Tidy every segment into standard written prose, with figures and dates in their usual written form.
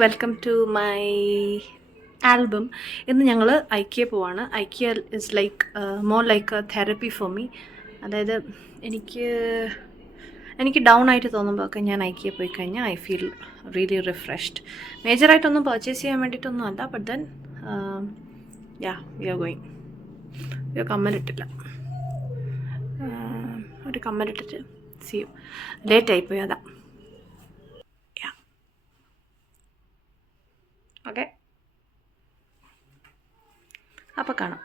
Welcome to my album. ഇന്ന് ഞങ്ങൾ IKEA പോവാണ്. IKEA is like more like a therapy for me. അതായത് എനിക്ക് ഡൗൺ ആയിട്ട് തോന്നുമ്പോൾ ഞാൻ ഐക്യ പോയി കഴിഞ്ഞാൽ ഐ ഫീൽ റിയലി റിഫ്രഷ്ഡ്. മേജറായിട്ടൊന്നും പർച്ചേസ് ചെയ്യാൻ വേണ്ടിയിട്ടൊന്നും അല്ല, but then we are going. കമ്മലിട്ടില്ല, ഒരു കമ്മലിട്ടിട്ട് സി യു. ലേറ്റായി പോയി, അതാ. ഓക്കെ, അപ്പോൾ കാണാം.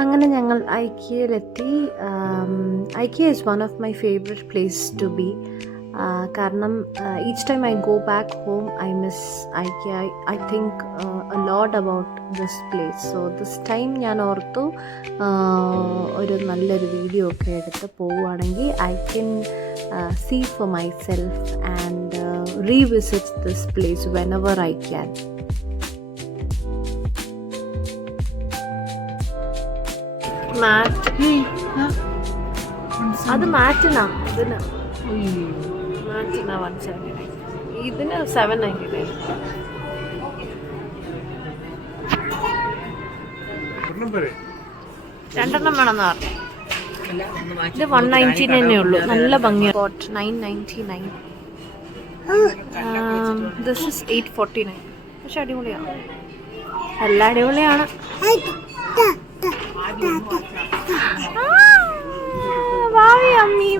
അങ്ങനെ ഞങ്ങൾ ഐക്യയിലെത്തി. IKEA is one of my favourite place to be. കാരണം each time I go back home I miss IKEA. I think a lot about this place. So this time ഞാൻ ഓർത്തു ഒരു നല്ലൊരു വീഡിയോ ഒക്കെ എടുത്ത് പോവുകയാണെങ്കിൽ I can see for myself and revisit this place whenever I can. അത് മാറ്റിനാ, ഇതിന് മാറ്റിനാ 179, ഇതിന് 799. രണ്ടെണ്ണം വേണമെന്ന് പറഞ്ഞു. ഇത് 199 ഉള്ളൂ. നല്ല ഭംഗിയാണ്. 999. This is 849. പക്ഷെ അടിപൊളിയാണ്, എല്ലാം അടിപൊളിയാണ്. വാവി അമ്മി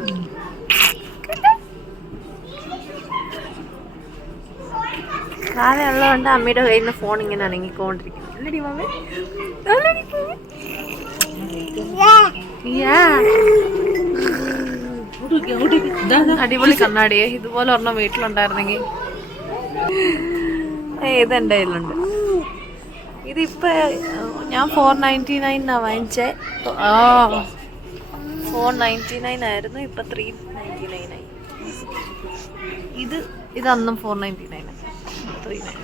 വാവ ഉള്ളതുകൊണ്ട് അമ്മയുടെ കയ്യിൽ നിന്ന് ഫോൺ ഇങ്ങനെ അനങ്ങിക്കൊണ്ടിരിക്കുന്നു. അല്ലടി മാമ, അടിപൊളി കണ്ണാടിയെ. ഇതുപോലെ ഒരെണ്ണം വീട്ടിലുണ്ടായിരുന്നെങ്കിൽ. ഇതെൻ്റെ കയ്യിലുണ്ട്. ഇതിപ്പോ ഞാൻ 499 വാങ്ങിച്ചേ. 499 ആയിരുന്നു, ഇപ്പൊ 399 ആയി. ഇതന്നും 499, 399.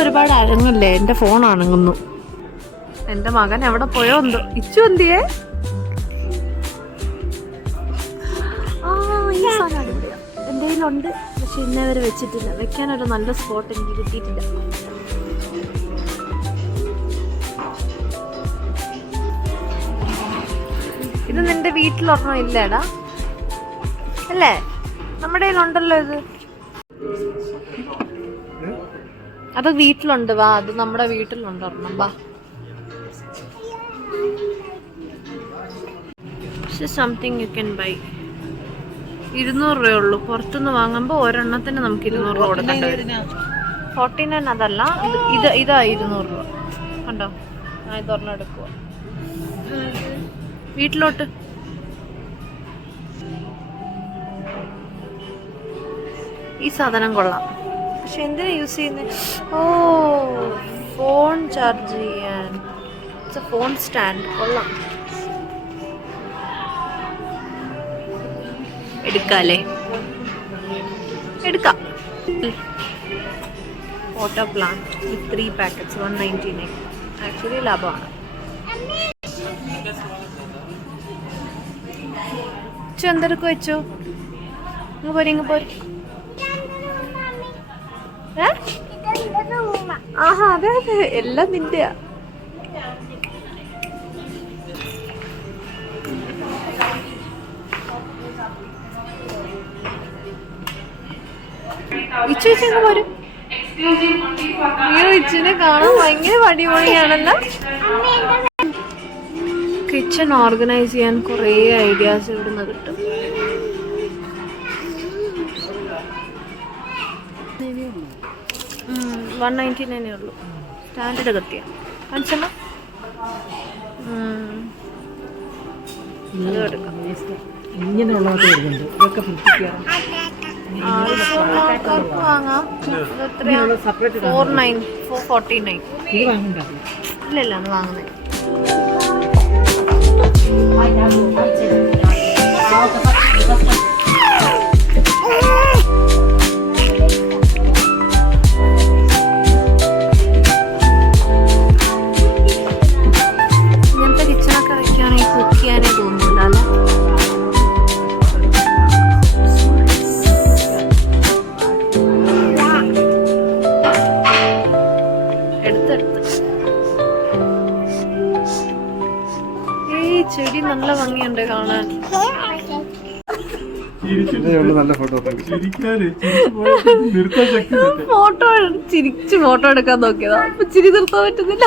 ഒരുപാട് അനങ്ങല്ലേ, എൻ്റെ ഫോൺ അനങ്ങുന്നു. എൻ്റെ മകൻ എവിടെ പോയോ എന്തോ. ഇച്ചു എന്തിയേ? ഈ സാധനം അടിപൊളിയാ, എൻ്റെ കയ്യിലുണ്ട്. പക്ഷെ ഇന്നേ വരെ വെച്ചിട്ടില്ല. വെക്കാനൊരു നല്ല സ്പോട്ട് എനിക്ക് കിട്ടിയിട്ടില്ല. ഇത് നിന്റെ വീട്ടിലൊരെണ്ണം ഇല്ലേടാ? അല്ലേ, നമ്മുടെ കയ്യിലുണ്ടല്ലോ ഇത്. അത് വീട്ടിലുണ്ട്, വാ. അത് നമ്മുടെ വീട്ടിലുണ്ട് ഒരെണ്ണം, വാ. Something you can buy. 200 രൂപയുള്ളൂ. പുറത്തുനിന്ന് വാങ്ങുമ്പോൾ ഒരെണ്ണത്തിന് നമുക്ക് 200 രൂപ കൊടുക്കേണ്ടി വരും. 49 അതല്ല, ഇതാ 200 രൂപ. കണ്ടോ, ഞാൻ ഇതൊരെണ്ണം എടുക്കുക വീട്ടിലോട്ട്. ഈ സാധനം കൊള്ളാം, പക്ഷെ എന്തിനാ യൂസ് ചെയ്യുന്നത്? ഫോൺ ചാർജ് ചെയ്യാൻ. ഫോൺ സ്റ്റാൻഡ് കൊള്ളാം. എടുക്കാല്ലേ? എടുക്കാം. Water plant 3 packets 199. ആക്ച്വലി ലാഭമാണ്. എന്തൊക്കെ വെച്ചോ? ഇങ്ങ് പോരി. ആഹാ, അതെ അതെ, എല്ലാം നിന്റെയാ. ഇച്ചുവെച്ചങ്ങ് പോരും. ഇച്ചിനെ കാണാൻ ഭയങ്കര അടിപൊളിയാണല്ലോ. കിച്ചൺ ഓർഗനൈസ് ചെയ്യാൻ കുറേ ഐഡിയാസ് ഇവിടുന്ന് കിട്ടും. $199 ഉള്ളൂ. സ്റ്റാൻഡേർഡ് കത്തിയ കാണിച്ചല്ലോ. അതും എടുക്കാം. ഇങ്ങനെയുള്ളതൊക്കെ വരുന്നുണ്ട്. ഇതൊക്കെ ആൾക്കാർക്ക് വാങ്ങാം. എത്രയാ? 449. ഇല്ലല്ല ഒന്ന് വാങ്ങുന്നത്. ഇങ്ങനത്തെ കിച്ചണൊക്കെ വെക്കുകയാണെങ്കിൽ കുക്ക് ചെയ്യാനേ തോന്നുന്നില്ല അല്ലേ? ചെടി നല്ല ഭംഗിയുണ്ട് കാണാൻ. ഫോട്ടോ ചിരിച്ച് ഫോട്ടോ എടുക്കാൻ നോക്കിയതാ. അപ്പൊ ചിരി നിർത്താൻ പറ്റുന്നില്ല.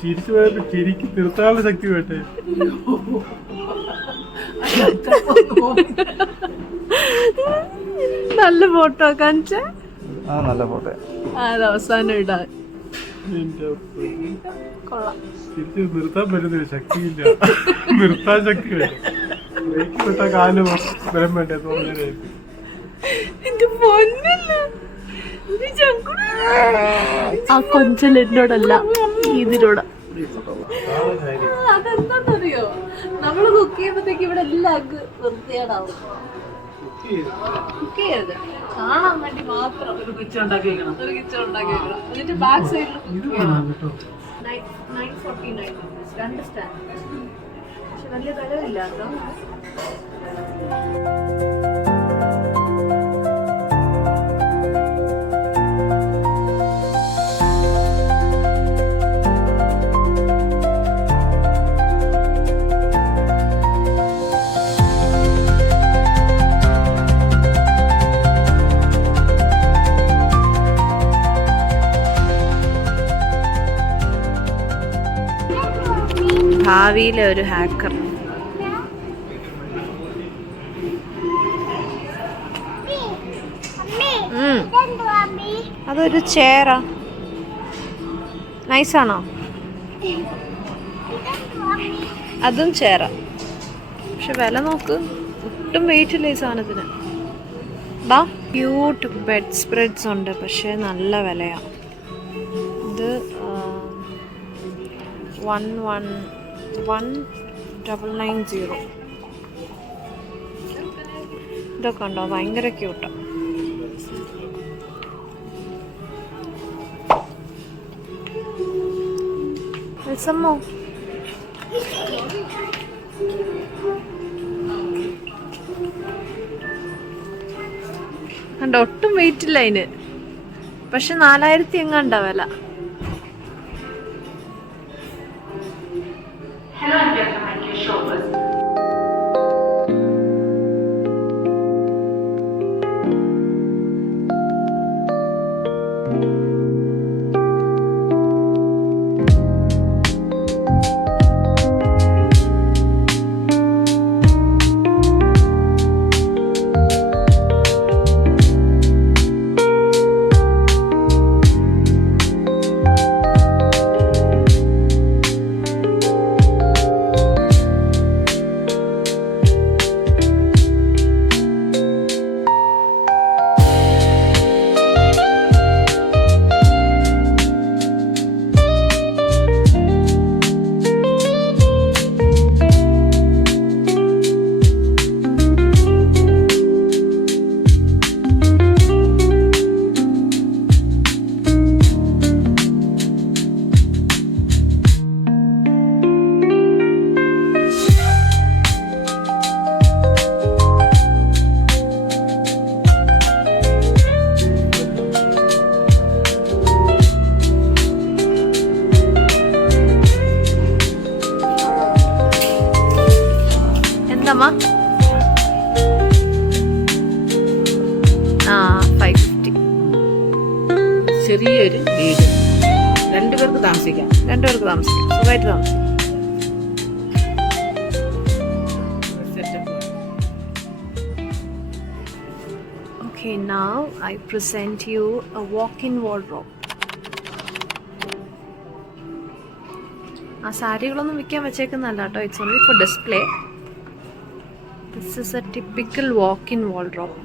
ചിരിച്ചു പോയപ്പോ ചിരിക്ക് നിർത്താനുള്ള ശക്തി വേട്ടെ. നല്ല ഫോട്ടോ കാണിച്ച നല്ല ഫോട്ടോ അത് അവസാനം ഇടാൻ കൊള്ളാം. തിരിച്ച് നിർത്താൻ പറ്റുന്ന ശക്തിയില്ല. നിർത്താൻ ശക്തി വേണ്ട. ബ്രേക്ക് വിട്ട കാല് ബലം വേണ്ടേ തോന്നുന്നേ. ആ കൊഞ്ചൽ എന്നോടല്ല ഇതിനോട്. അതെന്താന്നറിയോ, നമ്മള് കുക്ക് ചെയ്യുമ്പോഴത്തേക്ക് ഇവിടെ എല്ലാം വൃത്തികേടാവും. കുക്ക് ചെയ്യരുത്, കാണാൻ വേണ്ടി മാത്രം ഒരു കിച്ചൺ ഉണ്ടാക്കി വെക്കണം. എന്നിട്ട് ബാക്ക് സൈഡിൽ 949 2 സ്റ്റാൻഡ്. പക്ഷെ വലിയ വിലയില്ല കേട്ടോ. ഭാവിയിലെ ഒരു ഹാക്കർ. അതൊരു ചെയറാ. നൈസാണോ? അതും ചെയറാ. പക്ഷെ വില നോക്ക്, ഒട്ടും വെയിറ്റ് ഇല്ല ഈ സാധനത്തിന്. ക്യൂട്ട് ബെഡ് സ്പ്രെഡ്സ് ഉണ്ട്, പക്ഷെ നല്ല വിലയാ. ഇത് 1990. ഇതൊക്കെ ഉണ്ടോ? ഭയങ്കര ക്യൂട്ടാ. വിൽസമ്മോ, കണ്ടോ? ഒട്ടും വെയിറ്റ് ഇല്ല അതിന്, പക്ഷെ 4000 എങ്ങാണ്ടാ വില. എന്തമ്മാ? 550. ചെറിയൊരു വീട്, 2 പേർക്ക് താമസിക്കാം. സുഖമായിട്ട് താമസിക്കാം. Okay, now I present you a walk-in wardrobe. ആ സാരികളൊന്നും വിൽക്കാൻ വെച്ചേക്കുന്നല്ല കേട്ടോ, it's only for display. This is a typical walk-in wardrobe.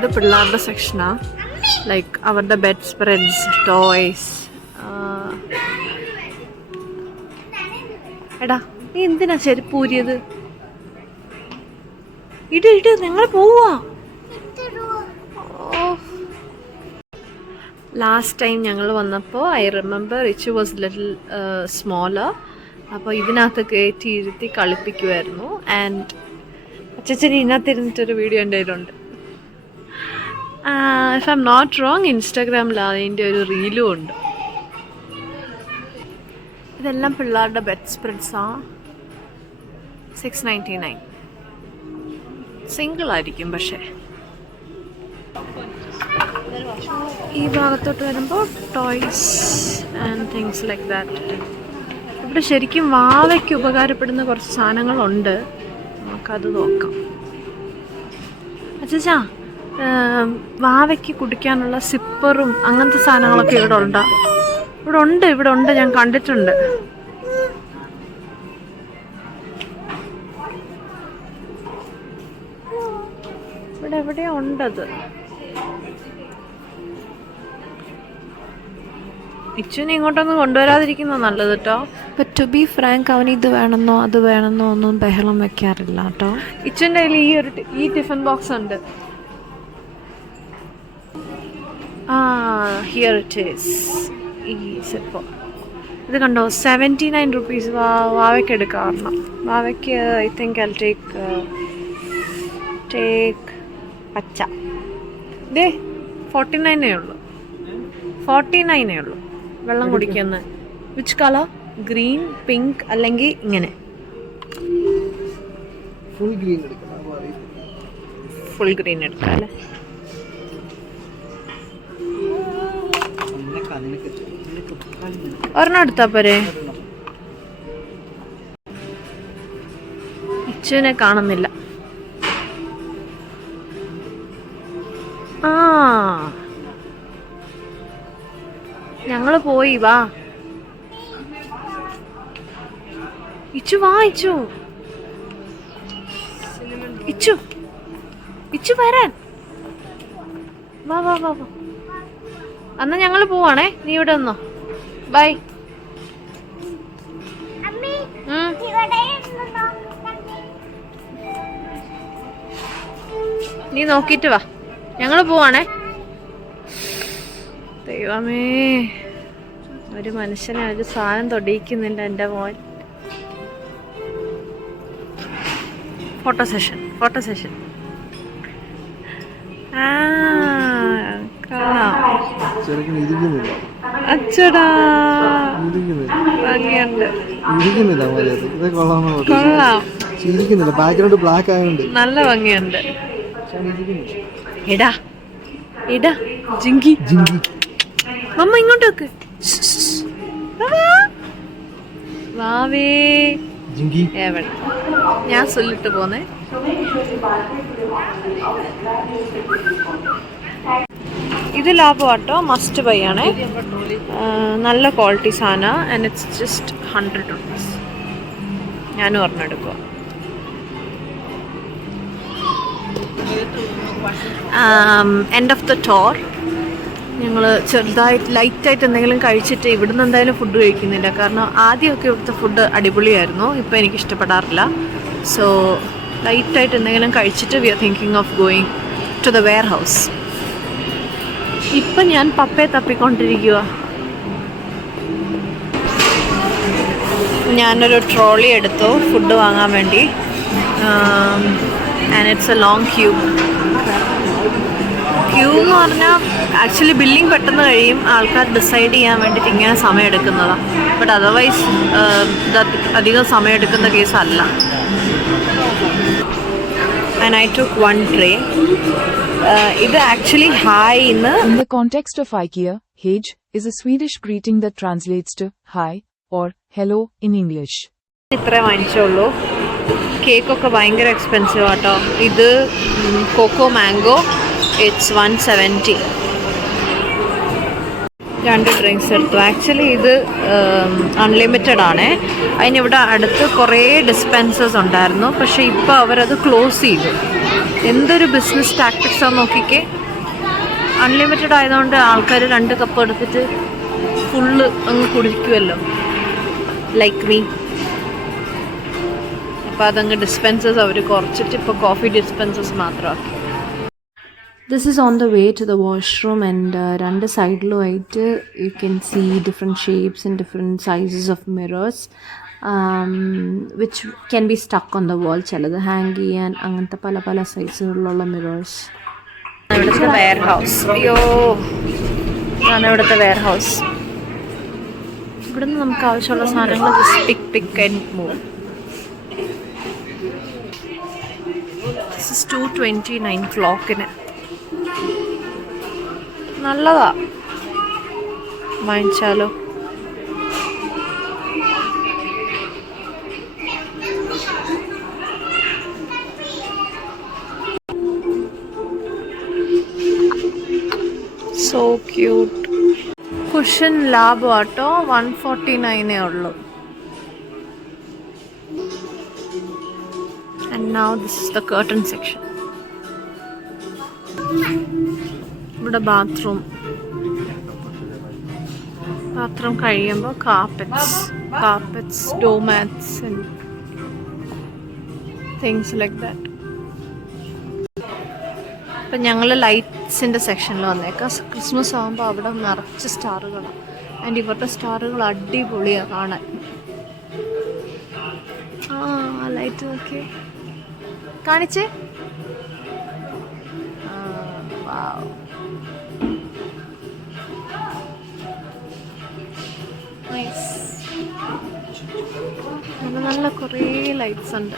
ഇത് പിള്ളേരുടെ സെക്ഷനാണ്. ലൈക്ക് അവരുടെ ബെഡ് സ്പ്രെഡ്സ്, ടോയ്സ്. എടാ നീ എന്തിനാ ചെരുപ്പ് ഊരിയത്? ഇട് നിങ്ങൾ പോവാ. ലാസ്റ്റ് ടൈം ഞങ്ങൾ വന്നപ്പോൾ ഐ റിമെമ്പർ ഇച്ച് വാസ് ലിറ്റിൽ സ്മോളർ. അപ്പോൾ ഇതിനകത്ത് കയറ്റി ഇരുത്തി കളിപ്പിക്കുമായിരുന്നു. ആൻഡ് അച്ഛൻ ഇതിനകത്ത് ഇരുന്നിട്ടൊരു വീഡിയോ എൻ്റെ കയ്യിലുണ്ട്. If I am not wrong ഇൻസ്റ്റാഗ്രാമിൽ അതിൻ്റെ ഒരു റീലും ഉണ്ട്. ഇതെല്ലാം പിള്ളേരുടെ ബെഡ് സ്പ്രെഡ്സാണ്. 699. സിംഗിൾ ആയിരിക്കും. പക്ഷേ ഈ ഭാഗത്തോട്ട് വരുമ്പോൾ toys and things like that. ഇവിടെ ശരിക്കും വാവയ്ക്ക് ഉപകാരപ്പെടുന്ന കുറച്ച് സാധനങ്ങളുണ്ട്. നമുക്കത് നോക്കാം. അച്ഛാ, വാവയ്ക്ക് കുടിക്കാനുള്ള സിപ്പറും അങ്ങനത്തെ സാധനങ്ങളൊക്കെ ഇവിടെ ഉണ്ടോ? ഇവിടെ ഉണ്ട് ഞാൻ കണ്ടിട്ടുണ്ട്. ഇവിടെ എവിടെയോ ഉണ്ടത്. ഇച്ചുവിനെ ഇങ്ങോട്ടൊന്നും കൊണ്ടുവരാതിരിക്കുന്നോ നല്ലത് കേട്ടോ. ബട്ട് ടു ബി ഫ്രാങ്ക്, അവന് ഇത് വേണമെന്നോ അത് വേണമെന്നോ ഒന്നും ബഹളം വെക്കാറില്ല കേട്ടോ. ഇച്ചുവിൻ്റെ കയ്യിൽ ഈ ടിഫിൻ ബോക്സ് ഉണ്ട്. Here it is. ഈ സെപ്പോ ഇത് കണ്ടോ, 79 rupees. വാവയ്ക്ക് എടുക്കാറുണ്ട്. വാവയ്ക്ക് ഐ തിങ്ക് ഐ ടേക്ക് പച്ച. ഇതേ 49 ഉള്ളൂ. 49 ഉള്ളൂ. വെള്ളം കുടിക്കുന്നത്. Which colour? ഗ്രീൻ, പിങ്ക് അല്ലെങ്കിൽ ഇങ്ങനെ? ഫുൾ ഗ്രീൻ എടുക്കാം അല്ലേ? ഒരെണ്ണം എടുത്താ പോരെ? ഇച്ചുവിനെ കാണുന്നില്ല. ഞങ്ങള് പോയി. വാ ഇച്ചു, വാ ഇച്ചു. ഇച്ചു ഇച്ചു വരാൻ. വാ വാ വാ വാ. അന്ന് ഞങ്ങൾ പോവാണേ. നീ ഇവിടെ വന്നോ. ബൈ. നീ നോക്കിട്ട് വാ. ഞങ്ങൾ പോവാണേ. ദൈവമേ, ഒരു മനുഷ്യനെ ഒരു സാധനം തൊടിയിക്കുന്നില്ല എൻ്റെ മോൻ. Photo session. കാണാം. അച്ചടാ, ഭംഗിയുണ്ട്. കൊള്ളാം. നല്ല ഭംഗിയുണ്ട്. എടാ ജിങ്കി. അമ്മ ഇങ്ങോട്ട് വെക്ക്. വാവേ എവിടെ? ഞാൻ சொல்லிட்டு പോന്നേ. ഇത് ലാഭമാട്ടോ. മസ്റ്റ് ബൈ ആണേ. നല്ല ക്വാളിറ്റി സാധനം. And it's just 100 rupees. ഞാനും ഒരെണ്ണം എടുക്കുക. End of the tour. ഞങ്ങൾ ചെറുതായിട്ട് ലൈറ്റായിട്ട് എന്തെങ്കിലും കഴിച്ചിട്ട് ഇവിടുന്ന് എന്തായാലും ഫുഡ് കഴിക്കുന്നില്ല. കാരണം ആദ്യമൊക്കെ ഇവിടുത്തെ ഫുഡ് അടിപൊളിയായിരുന്നു, ഇപ്പോൾ എനിക്ക് ഇഷ്ടപ്പെടാറില്ല. സോ ലൈറ്റായിട്ട് എന്തെങ്കിലും കഴിച്ചിട്ട് we are thinking of going to the warehouse. ഇപ്പം ഞാൻ പപ്പയെ തപ്പിക്കൊണ്ടിരിക്കുക. ഞാനൊരു ട്രോളി എടുത്തു ഫുഡ് വാങ്ങാൻ വേണ്ടി. And it's A long Q എന്ന് പറഞ്ഞാൽ ആക്ച്വലി ബില്ലിംഗ് പെട്ടെന്ന് കഴിയും, ആൾക്കാർ ഡിസൈഡ് ചെയ്യാൻ വേണ്ടിയിട്ട് ഇങ്ങനെ സമയം എടുക്കുന്നതാണ്. ബട്ട് അതർവൈസ് ഇത് അധികം സമയം എടുക്കുന്ന കേസല്ല. And I took one tray. ഇത് ആക്ച്വലി ഹായ് ഇന്ന്. In the context of IKEA, Hej is a Swedish greeting that translates to hi or hello in English. ഇത്രേ വാങ്ങിച്ചുള്ളൂ. കേക്കൊക്കെ ഭയങ്കര എക്സ്പെൻസീവ് ആട്ടോ. ഇത് കോക്കോ മാംഗോ, ഇറ്റ്സ് 170. 2 ഡ്രിങ്ക്സ് എടുത്തു. ആക്ച്വലി ഇത് unlimited ആണ്. അതിനിവിടെ അടുത്ത് കുറേ ഡിസ്പെൻസേഴ്സ് ഉണ്ടായിരുന്നു, പക്ഷേ ഇപ്പോൾ അവരത് ക്ലോസ് ചെയ്തു. എന്തൊരു ബിസിനസ് ടാക്ടിക്സാന്ന് നോക്കിക്കേ. അൺലിമിറ്റഡ് ആയതുകൊണ്ട് ആൾക്കാർ 2 കപ്പ് എടുത്തിട്ട് ഫുള്ള് അങ്ങ് കുടിക്കുമല്ലോ, ലൈക്ക് മീ. അപ്പോൾ അതങ്ങ് ഡിസ്പെൻസേഴ്സ് അവർ കുറച്ചിട്ട് ഇപ്പോൾ കോഫി ഡിസ്പെൻസേഴ്സ് മാത്രമാക്കി. This is on the way to the washroom, and രണ്ട് സൈഡിലുമായിട്ട് you can see different shapes and different sizes of mirrors which can be stuck on the wall. ചിലത് hang ചെയ്യാൻ അങ്ങനത്തെ പല പല സൈസുകളിലുള്ള മിറേഴ്സ്. ഇവിടുത്തെ വെയർ ഹൗസ്. അയ്യോ, ആണ് ഇവിടുത്തെ വെയർ ഹൗസ്. ഇവിടുന്ന് നമുക്ക് ആവശ്യമുള്ള സാധനങ്ങൾ just pick and move. This is 229 ക്ലോക്കിന്. നല്ലതാ, വാങ്ങിച്ചാലോ. So cute. കുഷൻ ലാഭം ആട്ടോ, 149 ഉള്ളൂ. And now this is the curtain section. ഇവിടെ ബാത്റൂം കഴിയുമ്പോൾ carpets doormats and things like that. ഇപ്പം ഞങ്ങൾ ലൈറ്റ്സിൻ്റെ സെക്ഷനിൽ വന്നേക്കാം. ക്രിസ്മസ് ആകുമ്പോൾ അവിടെ നിറച്ച് സ്റ്റാറുകളാണ്. ആൻഡ് ഇവരുടെ സ്റ്റാറുകൾ അടിപൊളിയാണ് കാണാൻ. ആ ലൈറ്റ് നോക്കിയേ, കാണിച്ചേ. നല്ല കുറേ ലൈറ്റ്സ് ഉണ്ട്.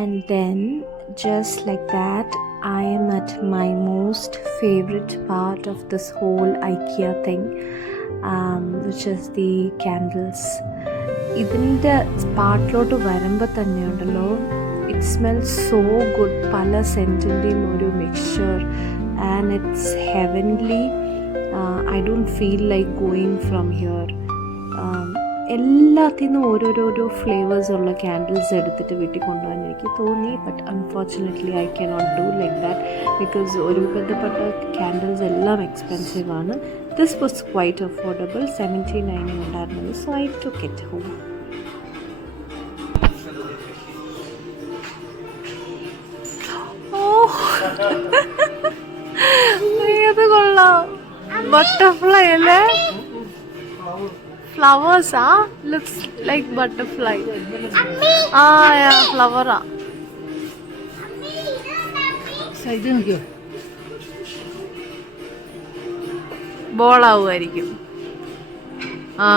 And then just like that I am at my most favorite part of this whole IKEA thing, which is the candles. ഇതിൻ്റെ പാട്ടിലോട്ട് വരുമ്പോൾ തന്നെ ഉണ്ടല്ലോ, ഇറ്റ് സ്മെൽസ് സോ ഗുഡ്. പല സെൻറ്റിൻ്റെയും ഒരു mixture, and it's heavenly. I don't feel like going from here. എല്ലാത്തിൽ നിന്നും ഓരോരോ ഫ്ലേവേഴ്സ് ഉള്ള ക്യാൻഡിൽസ് എടുത്തിട്ട് വീട്ടിൽ കൊണ്ടുപോകാൻ എനിക്ക് തോന്നി. But unfortunately I cannot do like that, because ഒരുവിധപ്പെട്ട ക്യാൻഡിൽസ് എല്ലാം എക്സ്പെൻസീവ് ആണ്. This was quite affordable. 79 ഉണ്ടായിരുന്നത്. So I took it home. അത് കൊള്ളാം. ബട്ടർഫ്ലൈ അല്ലേ? ഫ്ലവേഴ്സാ? Looks like butterfly. ആ ഫ്ലവറാ. ബോളാവുമായിരിക്കും. ആ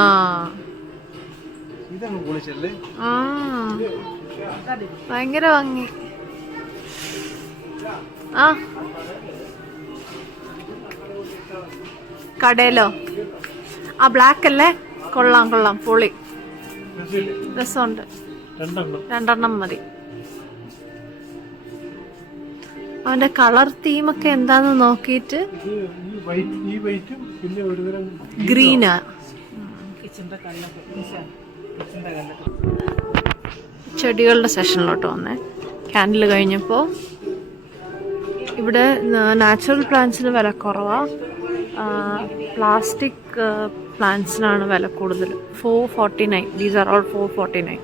ഭയങ്കര ഭംഗി. ആ കടയിലോ? ആ ബ്ലാക്ക് അല്ലേ? കൊള്ളാം പൊളി. രസമുണ്ട്. 2 മതി. അവന്റെ കളർ തീമൊക്കെ എന്താന്ന് നോക്കിയിട്ട്. ഗ്രീനാ. ചെടികളുടെ സെഷനിലോട്ട് വന്നേ. ക്യാൻഡിൽ കഴിഞ്ഞപ്പോൾ ഇവിടെ നാച്ചുറൽ പ്ലാന്റ്സിന് വില കുറവാണ്, പ്ലാസ്റ്റിക് പ്ലാന്റ്സിനാണ് വില കൂടുതൽ. 449. These are all 449.